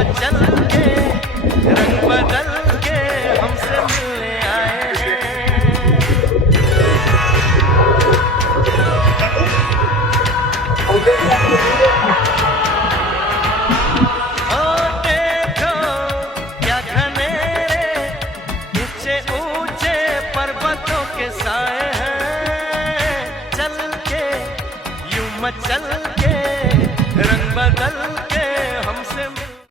मचल के रंग बदल के हमसे मिलने आए हैं। ओ देखो क्या घनेरे ऊंचे ऊंचे पर्वतों के साए हैं, चल के यूं मचल के रंग बदल